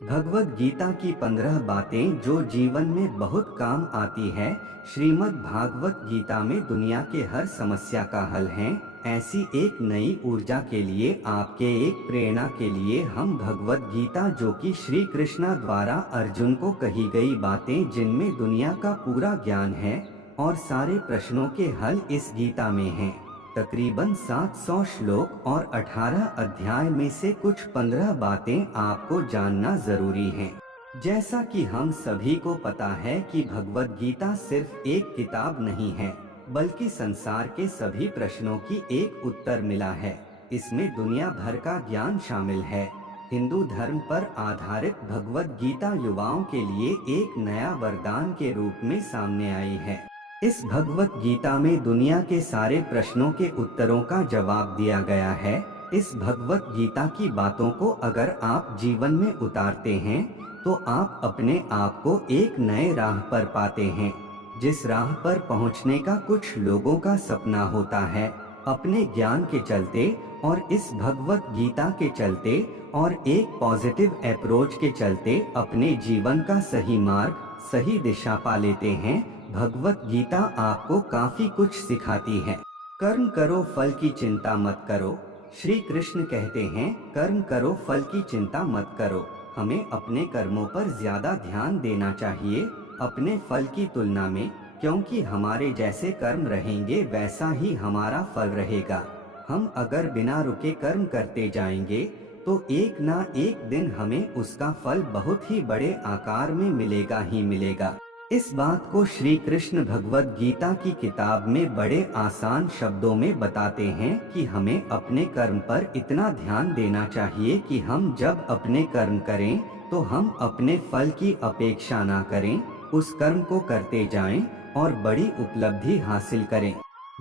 भगवद गीता की 15 बातें जो जीवन में बहुत काम आती है। श्रीमद् भागवत गीता में दुनिया के हर समस्या का हल है। ऐसी एक नई ऊर्जा के लिए, आपके एक प्रेरणा के लिए हम भगवद गीता, जो कि श्री कृष्णा द्वारा अर्जुन को कही गई बातें जिनमें दुनिया का पूरा ज्ञान है और सारे प्रश्नों के हल इस गीता में हैं। तकरीबन 700 श्लोक और 18 अध्याय में से कुछ 15 बातें आपको जानना जरूरी है। जैसा कि हम सभी को पता है कि भगवद गीता सिर्फ एक किताब नहीं है, बल्कि संसार के सभी प्रश्नों की एक उत्तर मिला है। इसमें दुनिया भर का ज्ञान शामिल है। हिंदू धर्म पर आधारित भगवद गीता युवाओं के लिए एक नया वरदान के रूप में सामने आई है। इस भगवत गीता में दुनिया के सारे प्रश्नों के उत्तरों का जवाब दिया गया है। इस भगवत गीता की बातों को अगर आप जीवन में उतारते हैं तो आप अपने आप को एक नए राह पर पाते हैं, जिस राह पर पहुंचने का कुछ लोगों का सपना होता है। अपने ज्ञान के चलते और इस भगवत गीता के चलते और एक पॉजिटिव अप्रोच के चलते अपने जीवन का सही मार्ग, सही दिशा पा लेते हैं। भगवत गीता आपको काफी कुछ सिखाती है। कर्म करो, फल की चिंता मत करो। श्री कृष्ण कहते हैं, कर्म करो, फल की चिंता मत करो। हमें अपने कर्मों पर ज्यादा ध्यान देना चाहिए अपने फल की तुलना में, क्योंकि हमारे जैसे कर्म रहेंगे वैसा ही हमारा फल रहेगा। हम अगर बिना रुके कर्म करते जाएंगे तो एक ना एक दिन हमें उसका फल बहुत ही बड़े आकार में मिलेगा ही मिलेगा। इस बात को श्री कृष्ण भगवद गीता की किताब में बड़े आसान शब्दों में बताते हैं कि हमें अपने कर्म पर इतना ध्यान देना चाहिए कि हम जब अपने कर्म करें तो हम अपने फल की अपेक्षा ना करें, उस कर्म को करते जाएं और बड़ी उपलब्धि हासिल करें।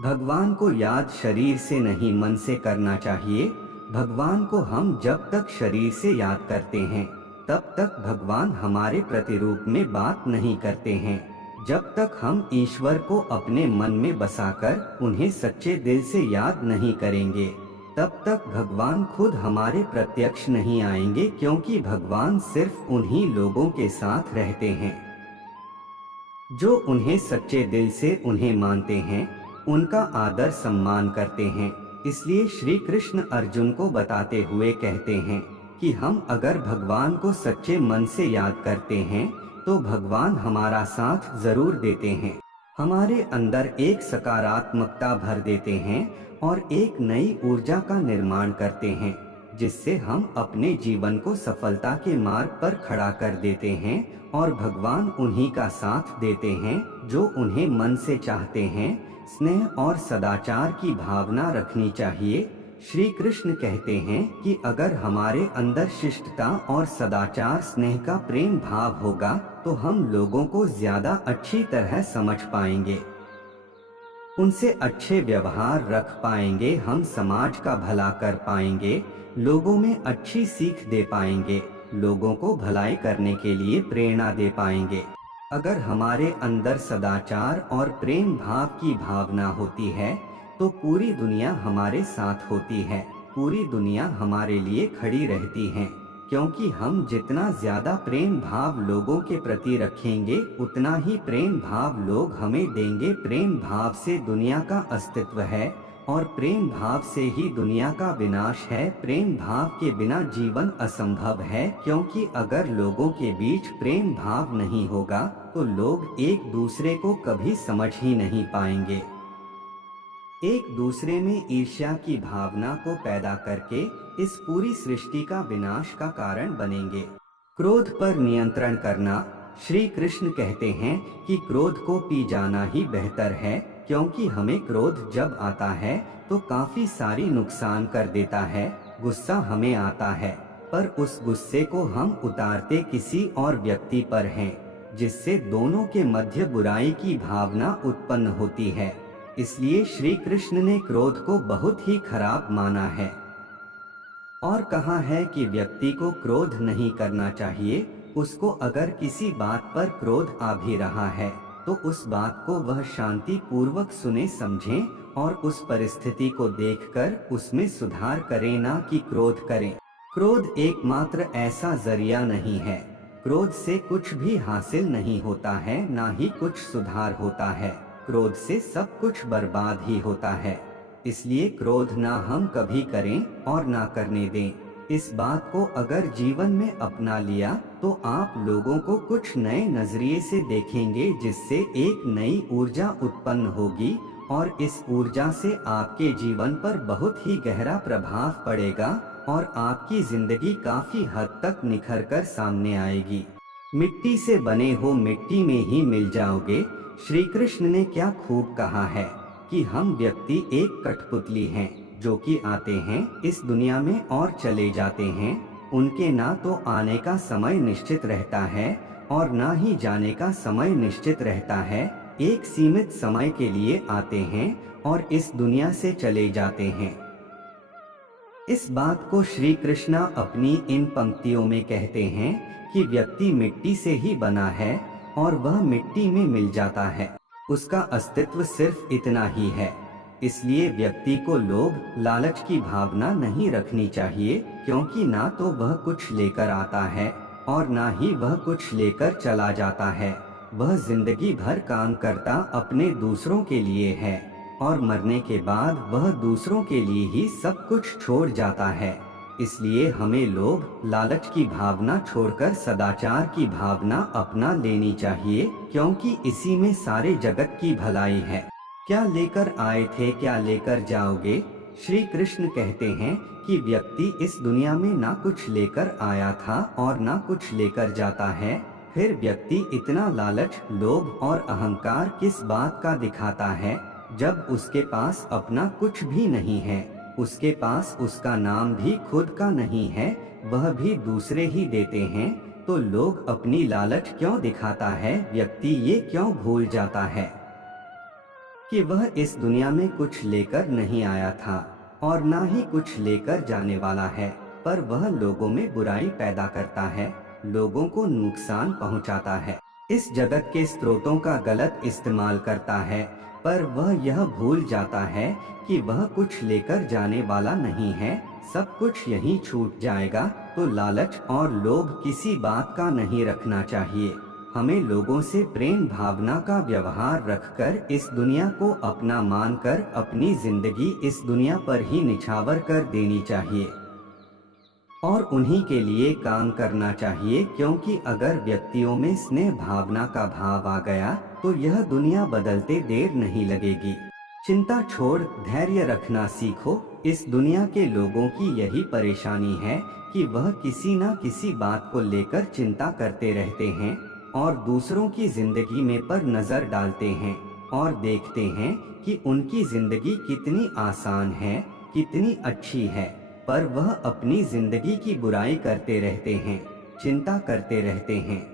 भगवान को याद शरीर से नहीं, मन से करना चाहिए। भगवान को हम जब तक शरीर से याद करते हैं तब तक भगवान हमारे प्रतिरूप में बात नहीं करते हैं। जब तक हम ईश्वर को अपने मन में बसाकर उन्हें सच्चे दिल से याद नहीं करेंगे तब तक भगवान खुद हमारे प्रत्यक्ष नहीं आएंगे, क्योंकि भगवान सिर्फ उन्हीं लोगों के साथ रहते हैं जो उन्हें सच्चे दिल से उन्हें मानते हैं, उनका आदर सम्मान करते हैं। इसलिए श्री कृष्ण अर्जुन को बताते हुए कहते हैं कि हम अगर भगवान को सच्चे मन से याद करते हैं तो भगवान हमारा साथ जरूर देते हैं, हमारे अंदर एक सकारात्मकता भर देते हैं और एक नई ऊर्जा का निर्माण करते हैं, जिससे हम अपने जीवन को सफलता के मार्ग पर खड़ा कर देते हैं और भगवान उन्हीं का साथ देते हैं जो उन्हें मन से चाहते हैं। स्नेह और सदाचार की भावना रखनी चाहिए। श्री कृष्ण कहते हैं कि अगर हमारे अंदर शिष्टता और सदाचार, स्नेह का प्रेम भाव होगा तो हम लोगों को ज्यादा अच्छी तरह समझ पाएंगे, उनसे अच्छे व्यवहार रख पाएंगे, हम समाज का भला कर पाएंगे, लोगों में अच्छी सीख दे पाएंगे, लोगों को भलाई करने के लिए प्रेरणा दे पाएंगे। अगर हमारे अंदर सदाचार और प्रेम भाव की भावना होती है तो पूरी दुनिया हमारे साथ होती है, पूरी दुनिया हमारे लिए खड़ी रहती है, क्योंकि हम जितना ज्यादा प्रेम भाव लोगों के प्रति रखेंगे उतना ही प्रेम भाव लोग हमें देंगे। प्रेम भाव से दुनिया का अस्तित्व है और प्रेम भाव से ही दुनिया का विनाश है। प्रेम भाव के बिना जीवन असंभव है, क्योंकि अगर लोगों के बीच प्रेम भाव नहीं होगा तो लोग एक दूसरे को कभी समझ ही नहीं पाएंगे, एक दूसरे में ईर्ष्या की भावना को पैदा करके इस पूरी सृष्टि का विनाश का कारण बनेंगे। क्रोध पर नियंत्रण करना। श्री कृष्ण कहते हैं कि क्रोध को पी जाना ही बेहतर है, क्योंकि हमें क्रोध जब आता है तो काफी सारी नुकसान कर देता है। गुस्सा हमें आता है पर उस गुस्से को हम उतारते किसी और व्यक्ति पर हैं, जिससे दोनों के मध्य बुराई की भावना उत्पन्न होती है। इसलिए श्री कृष्ण ने क्रोध को बहुत ही खराब माना है और कहा है कि व्यक्ति को क्रोध नहीं करना चाहिए। उसको अगर किसी बात पर क्रोध आ भी रहा है तो उस बात को वह शांति पूर्वक सुने समझें और उस परिस्थिति को देखकर उसमें सुधार करें, ना कि क्रोध करें। क्रोध एकमात्र ऐसा जरिया नहीं है। क्रोध से कुछ भी हासिल नहीं होता है, ना ही कुछ सुधार होता है। क्रोध से सब कुछ बर्बाद ही होता है। इसलिए क्रोध ना हम कभी करें और ना करने दें। इस बात को अगर जीवन में अपना लिया तो आप लोगों को कुछ नए नजरिए से देखेंगे, जिससे एक नई ऊर्जा उत्पन्न होगी और इस ऊर्जा से आपके जीवन पर बहुत ही गहरा प्रभाव पड़ेगा और आपकी जिंदगी काफी हद तक निखर कर सामने आएगी। मिट्टी से बने हो मिट्टी में ही मिल जाओगे। श्री कृष्ण ने क्या खूब कहा है कि हम व्यक्ति एक कठपुतली हैं, जो कि आते हैं इस दुनिया में और चले जाते हैं। उनके ना तो आने का समय निश्चित रहता है और ना ही जाने का समय निश्चित रहता है। एक सीमित समय के लिए आते हैं और इस दुनिया से चले जाते हैं। इस बात को श्री कृष्णा अपनी इन पंक्तियों में कहते हैं कि व्यक्ति मिट्टी से ही बना है और वह मिट्टी में मिल जाता है। उसका अस्तित्व सिर्फ इतना ही है। इसलिए व्यक्ति को लोभ लालच की भावना नहीं रखनी चाहिए, क्योंकि ना तो वह कुछ लेकर आता है और ना ही वह कुछ लेकर चला जाता है। वह जिंदगी भर काम करता अपने दूसरों के लिए है और मरने के बाद वह दूसरों के लिए ही सब कुछ छोड़ जाता है। इसलिए हमें लोभ लालच की भावना छोड़कर सदाचार की भावना अपना लेनी चाहिए, क्योंकि इसी में सारे जगत की भलाई है। क्या लेकर आए थे क्या लेकर जाओगे? श्री कृष्ण कहते हैं कि व्यक्ति इस दुनिया में ना कुछ लेकर आया था और ना कुछ लेकर जाता है। फिर व्यक्ति इतना लालच लोभ और अहंकार किस बात का दिखाता है, जब उसके पास अपना कुछ भी नहीं है। उसके पास उसका नाम भी खुद का नहीं है, वह भी दूसरे ही देते हैं। तो लोग अपनी लालच क्यों दिखाता है? व्यक्ति ये क्यों भूल जाता है कि वह इस दुनिया में कुछ लेकर नहीं आया था और ना ही कुछ लेकर जाने वाला है, पर वह लोगों में बुराई पैदा करता है, लोगों को नुकसान पहुंचाता है, इस जगत के स्रोतों का गलत इस्तेमाल करता है। पर वह यह भूल जाता है कि वह कुछ लेकर जाने वाला नहीं है, सब कुछ यहीं छूट जाएगा। तो लालच और लोभ किसी बात का नहीं रखना चाहिए। हमें लोगों से प्रेम भावना का व्यवहार रखकर इस दुनिया को अपना मानकर अपनी जिंदगी इस दुनिया पर ही निछावर कर देनी चाहिए और उन्हीं के लिए काम करना चाहिए, क्योंकि अगर व्यक्तियों में स्नेह भावना का भाव आ गया तो यह दुनिया बदलते देर नहीं लगेगी। चिंता छोड़ धैर्य रखना सीखो। इस दुनिया के लोगों की यही परेशानी है कि वह किसी न किसी बात को लेकर चिंता करते रहते हैं और दूसरों की जिंदगी में पर नजर डालते हैं और देखते हैं कि उनकी जिंदगी कितनी आसान है, कितनी अच्छी है, पर वह अपनी जिंदगी की बुराई करते रहते हैं, चिंता करते रहते हैं।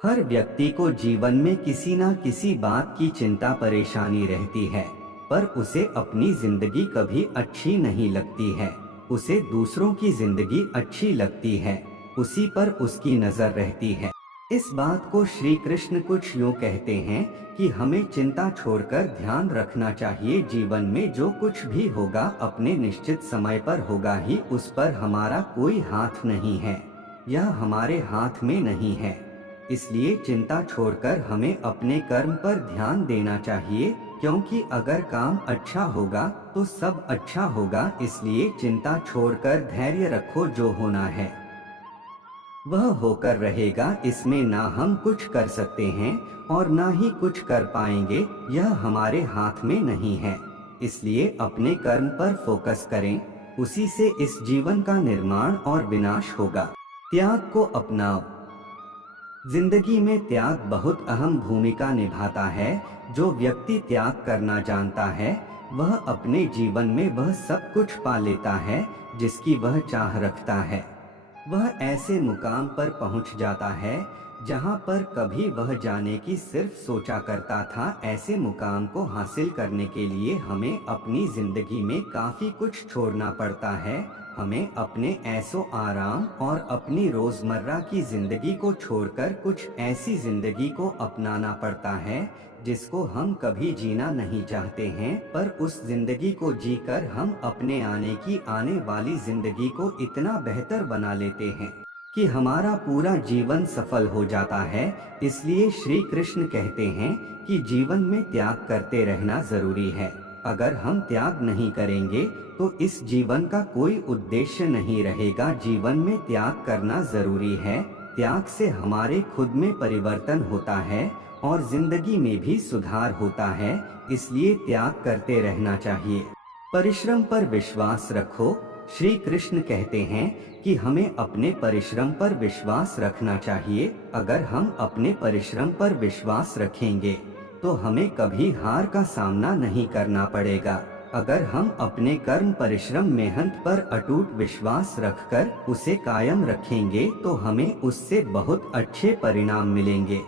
हर व्यक्ति को जीवन में किसी न किसी बात की चिंता परेशानी रहती है, पर उसे अपनी जिंदगी कभी अच्छी नहीं लगती है। उसे दूसरों की जिंदगी अच्छी लगती है, उसी पर उसकी नजर रहती है। इस बात को श्री कृष्ण कुछ यूँ कहते हैं कि हमें चिंता छोड़कर ध्यान रखना चाहिए। जीवन में जो कुछ भी होगा अपने निश्चित समय पर होगा ही, उस पर हमारा कोई हाथ नहीं है, यह हमारे हाथ में नहीं है। इसलिए चिंता छोड़कर हमें अपने कर्म पर ध्यान देना चाहिए, क्योंकि अगर काम अच्छा होगा तो सब अच्छा होगा। इसलिए चिंता छोड़कर धैर्य रखो, जो होना है वह होकर रहेगा। इसमें ना हम कुछ कर सकते हैं और ना ही कुछ कर पाएंगे, यह हमारे हाथ में नहीं है। इसलिए अपने कर्म पर फोकस करें, उसी से इस जीवन का निर्माण और विनाश होगा। त्याग को अपनाओ। जिंदगी में त्याग बहुत अहम भूमिका निभाता है। जो व्यक्ति त्याग करना जानता है वह अपने जीवन में वह सब कुछ पा लेता है जिसकी वह चाह रखता है। वह ऐसे मुकाम पर पहुंच जाता है जहां पर कभी वह जाने की सिर्फ सोचा करता था। ऐसे मुकाम को हासिल करने के लिए हमें अपनी जिंदगी में काफी कुछ छोड़ना पड़ता है हमें अपने ऐसो आराम और अपनी रोजमर्रा की जिंदगी को छोड़कर कुछ ऐसी जिंदगी को अपनाना पड़ता है जिसको हम कभी जीना नहीं चाहते हैं, पर उस जिंदगी को जीकर हम अपने आने वाली जिंदगी को इतना बेहतर बना लेते हैं कि हमारा पूरा जीवन सफल हो जाता है। इसलिए श्री कृष्ण कहते हैं कि जीवन में त्याग करते रहना जरूरी है। अगर हम त्याग नहीं करेंगे तो इस जीवन का कोई उद्देश्य नहीं रहेगा। जीवन में त्याग करना जरूरी है। त्याग से हमारे खुद में परिवर्तन होता है और जिंदगी में भी सुधार होता है। इसलिए त्याग करते रहना चाहिए। परिश्रम पर विश्वास रखो। श्री कृष्ण कहते हैं कि हमें अपने परिश्रम पर विश्वास रखना चाहिए। अगर हम अपने परिश्रम पर विश्वास रखेंगे तो हमें कभी हार का सामना नहीं करना पड़ेगा। अगर हम अपने कर्म परिश्रम मेहनत पर अटूट विश्वास रखकर उसे कायम रखेंगे तो हमें उससे बहुत अच्छे परिणाम मिलेंगे।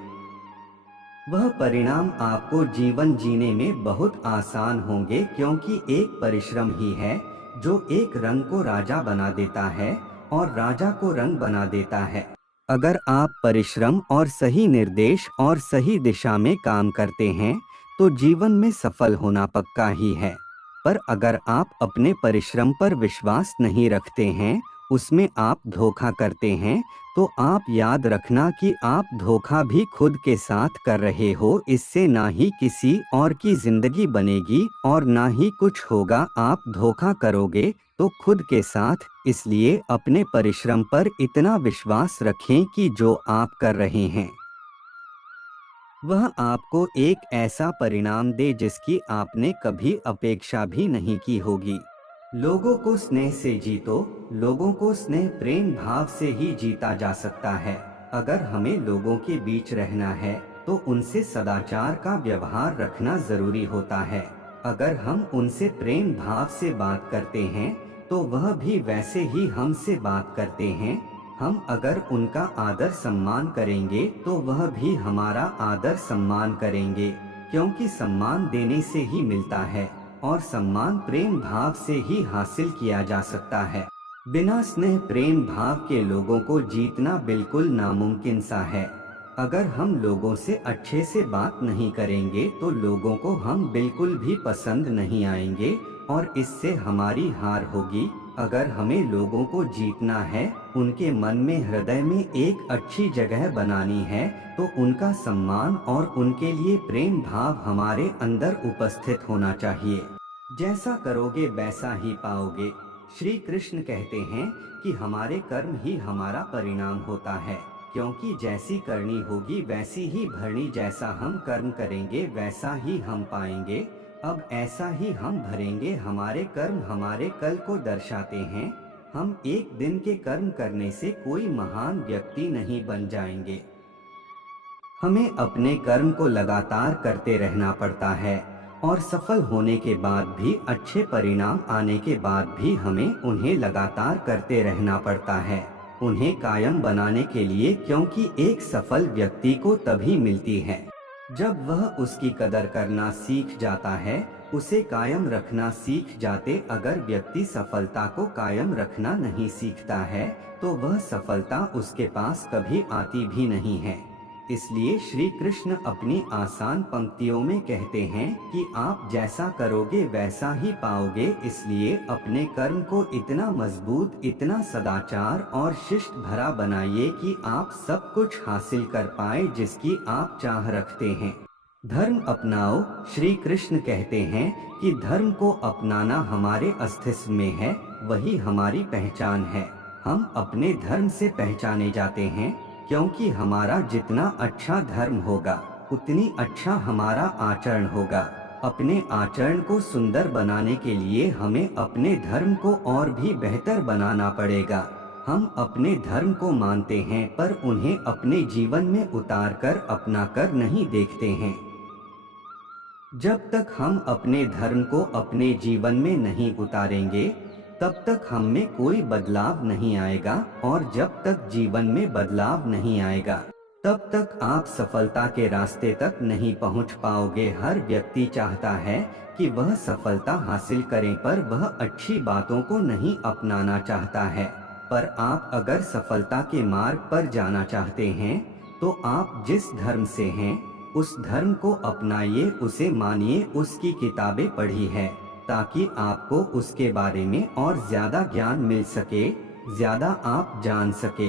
वह परिणाम आपको जीवन जीने में बहुत आसान होंगे, क्योंकि एक परिश्रम ही है जो एक रंग को राजा बना देता है और राजा को रंग बना देता है। अगर आप परिश्रम और सही निर्देश और सही दिशा में काम करते हैं तो जीवन में सफल होना पक्का ही है। पर अगर आप अपने परिश्रम पर विश्वास नहीं रखते हैं, उसमें आप धोखा करते हैं, तो आप याद रखना कि आप धोखा भी खुद के साथ कर रहे हो। इससे ना ही किसी और की जिंदगी बनेगी और ना ही कुछ होगा। आप धोखा करोगे तो खुद के साथ। इसलिए अपने परिश्रम पर इतना विश्वास रखें कि जो आप कर रहे हैं वह आपको एक ऐसा परिणाम दे जिसकी आपने कभी अपेक्षा भी नहीं की होगी। लोगों को स्नेह से जीतो। लोगों को स्नेह प्रेम भाव से ही जीता जा सकता है। अगर हमें लोगों के बीच रहना है तो उनसे सदाचार का व्यवहार रखना जरूरी होता है। अगर हम उनसे प्रेम भाव से बात करते हैं तो वह भी वैसे ही हमसे बात करते हैं। हम अगर उनका आदर सम्मान करेंगे तो वह भी हमारा आदर सम्मान करेंगे, क्योंकि सम्मान देने से ही मिलता है और सम्मान प्रेम भाव से ही हासिल किया जा सकता है। बिना स्नेह प्रेम भाव के लोगों को जीतना बिल्कुल नामुमकिन सा है। अगर हम लोगों से अच्छे से बात नहीं करेंगे तो लोगों को हम बिल्कुल भी पसंद नहीं आएंगे और इससे हमारी हार होगी। अगर हमें लोगों को जीतना है, उनके मन में हृदय में एक अच्छी जगह बनानी है, तो उनका सम्मान और उनके लिए प्रेम भाव हमारे अंदर उपस्थित होना चाहिए। जैसा करोगे वैसा ही पाओगे। श्री कृष्ण कहते हैं कि हमारे कर्म ही हमारा परिणाम होता है, क्योंकि जैसी करनी होगी वैसी ही भरनी। जैसा हम कर्म करेंगे वैसा ही हम पाएंगे। अब ऐसा ही हम भरेंगे। हमारे कर्म हमारे कल को दर्शाते हैं। हम एक दिन के कर्म करने से कोई महान व्यक्ति नहीं बन जाएंगे। हमें अपने कर्म को लगातार करते रहना पड़ता है और सफल होने के बाद भी, अच्छे परिणाम आने के बाद भी हमें उन्हें लगातार करते रहना पड़ता है, उन्हें कायम बनाने के लिए। क्योंकि एक सफल व्यक्ति को तभी मिलती है जब वह उसकी कदर करना सीख जाता है, उसे कायम रखना सीख जाते। अगर व्यक्ति सफलता को कायम रखना नहीं सीखता है तो वह सफलता उसके पास कभी आती भी नहीं है। इसलिए श्री कृष्ण अपनी आसान पंक्तियों में कहते हैं कि आप जैसा करोगे वैसा ही पाओगे। इसलिए अपने कर्म को इतना मजबूत, इतना सदाचार और शिष्ट भरा बनाइए कि आप सब कुछ हासिल कर पाए जिसकी आप चाह रखते हैं। धर्म अपनाओ। श्री कृष्ण कहते हैं कि धर्म को अपनाना हमारे अस्तित्व में है, वही हमारी पहचान है। हम अपने धर्म से पहचाने जाते हैं, क्योंकि हमारा जितना अच्छा धर्म होगा उतनी अच्छा हमारा आचरण होगा। अपने आचरण को सुंदर बनाने के लिए हमें अपने धर्म को और भी बेहतर बनाना पड़ेगा। हम अपने धर्म को मानते हैं पर उन्हें अपने जीवन में उतारकर अपनाकर नहीं देखते हैं। जब तक हम अपने धर्म को अपने जीवन में नहीं उतारेंगे तब तक हम में कोई बदलाव नहीं आएगा, और जब तक जीवन में बदलाव नहीं आएगा तब तक आप सफलता के रास्ते तक नहीं पहुंच पाओगे। हर व्यक्ति चाहता है कि वह सफलता हासिल करे, पर वह अच्छी बातों को नहीं अपनाना चाहता है। पर आप अगर सफलता के मार्ग पर जाना चाहते हैं, तो आप जिस धर्म से हैं, उस धर्म को अपनाइए, उसे मानिए, उसकी किताबें पढ़ी है, ताकि आपको उसके बारे में और ज्यादा ज्ञान मिल सके, ज्यादा आप जान सके।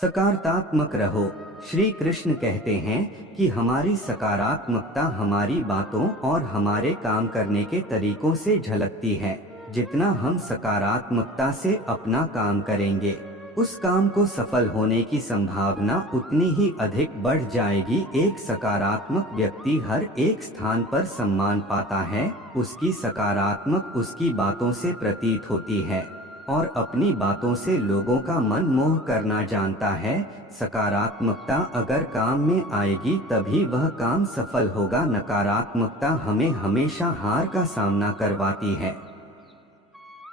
सकारात्मक रहो। श्री कृष्ण कहते हैं कि हमारी सकारात्मकता हमारी बातों और हमारे काम करने के तरीकों से झलकती है। जितना हम सकारात्मकता से अपना काम करेंगे, उस काम को सफल होने की संभावना उतनी ही अधिक बढ़ जाएगी। एक सकारात्मक व्यक्ति हर एक स्थान पर सम्मान पाता है, उसकी सकारात्मक उसकी बातों से प्रतीत होती है और अपनी बातों से लोगों का मन मोह करना जानता है। सकारात्मकता अगर काम में आएगी तभी वह काम सफल होगा। नकारात्मकता हमें हमेशा हार का सामना करवाती है।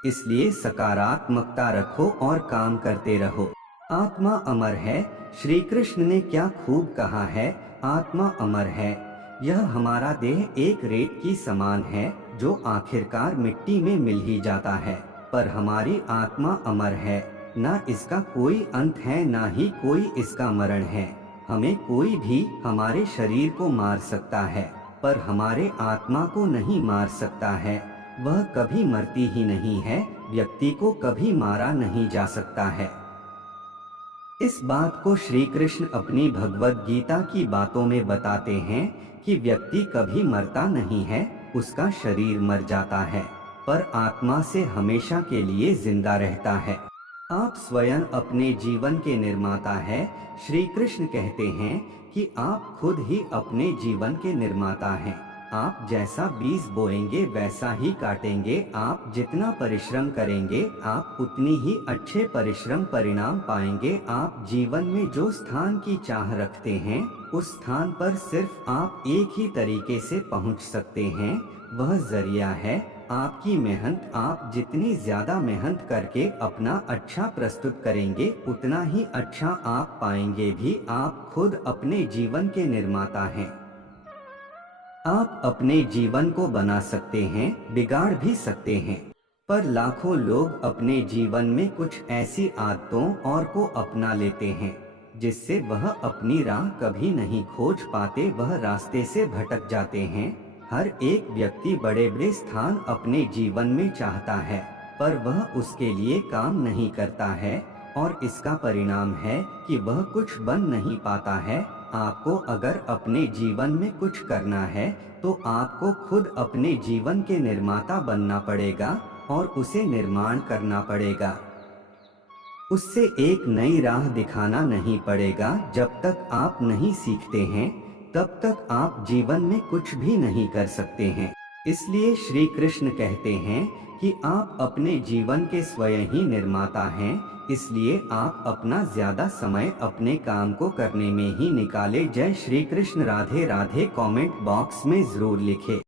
इसलिए सकारात्मकता रखो और काम करते रहो। आत्मा अमर है। श्री कृष्ण ने क्या खूब कहा है, आत्मा अमर है। यह हमारा देह एक रेत की समान है, जो आखिरकार मिट्टी में मिल ही जाता है, पर हमारी आत्मा अमर है। ना इसका कोई अंत है, ना ही कोई इसका मरण है। हमें कोई भी हमारे शरीर को मार सकता है, पर हमारे आत्मा को नहीं मार सकता है। वह कभी मरती ही नहीं है। व्यक्ति को कभी मारा नहीं जा सकता है। इस बात को श्री कृष्ण अपनी भगवद गीता की बातों में बताते हैं कि व्यक्ति कभी मरता नहीं है, उसका शरीर मर जाता है, पर आत्मा से हमेशा के लिए जिंदा रहता है। आप स्वयं अपने जीवन के निर्माता हैं। श्री कृष्ण कहते हैं कि आप खुद ही अपने जीवन के निर्माता हैं। आप जैसा बीज बोएंगे वैसा ही काटेंगे। आप जितना परिश्रम करेंगे, आप उतनी ही अच्छे परिश्रम परिणाम पाएंगे। आप जीवन में जो स्थान की चाह रखते हैं, उस स्थान पर सिर्फ आप एक ही तरीके से पहुंच सकते हैं, वह जरिया है आपकी मेहनत। आप जितनी ज्यादा मेहनत करके अपना अच्छा प्रस्तुत करेंगे, उतना ही अच्छा आप पाएंगे भी। आप खुद अपने जीवन के निर्माता हैं। आप अपने जीवन को बना सकते हैं, बिगाड़ भी सकते हैं, पर लाखों लोग अपने जीवन में कुछ ऐसी आदतों और को अपना लेते हैं जिससे वह अपनी राह कभी नहीं खोज पाते, वह रास्ते से भटक जाते हैं। हर एक व्यक्ति बड़े बड़े स्थान अपने जीवन में चाहता है, पर वह उसके लिए काम नहीं करता है, और इसका परिणाम है कि वह कुछ बन नहीं पाता है। आपको अगर अपने जीवन में कुछ करना है, तो आपको खुद अपने जीवन के निर्माता बनना पड़ेगा और उसे निर्माण करना पड़ेगा। उससे एक नई राह दिखाना नहीं पड़ेगा। जब तक आप नहीं सीखते हैं, तब तक आप जीवन में कुछ भी नहीं कर सकते हैं। इसलिए श्री कृष्ण कहते हैं कि आप अपने जीवन के स्वयं ही निर्माता हैं। इसलिए आप अपना ज्यादा समय अपने काम को करने में ही निकाले। जय श्री कृष्ण। राधे राधे। कमेंट बॉक्स में जरूर लिखें।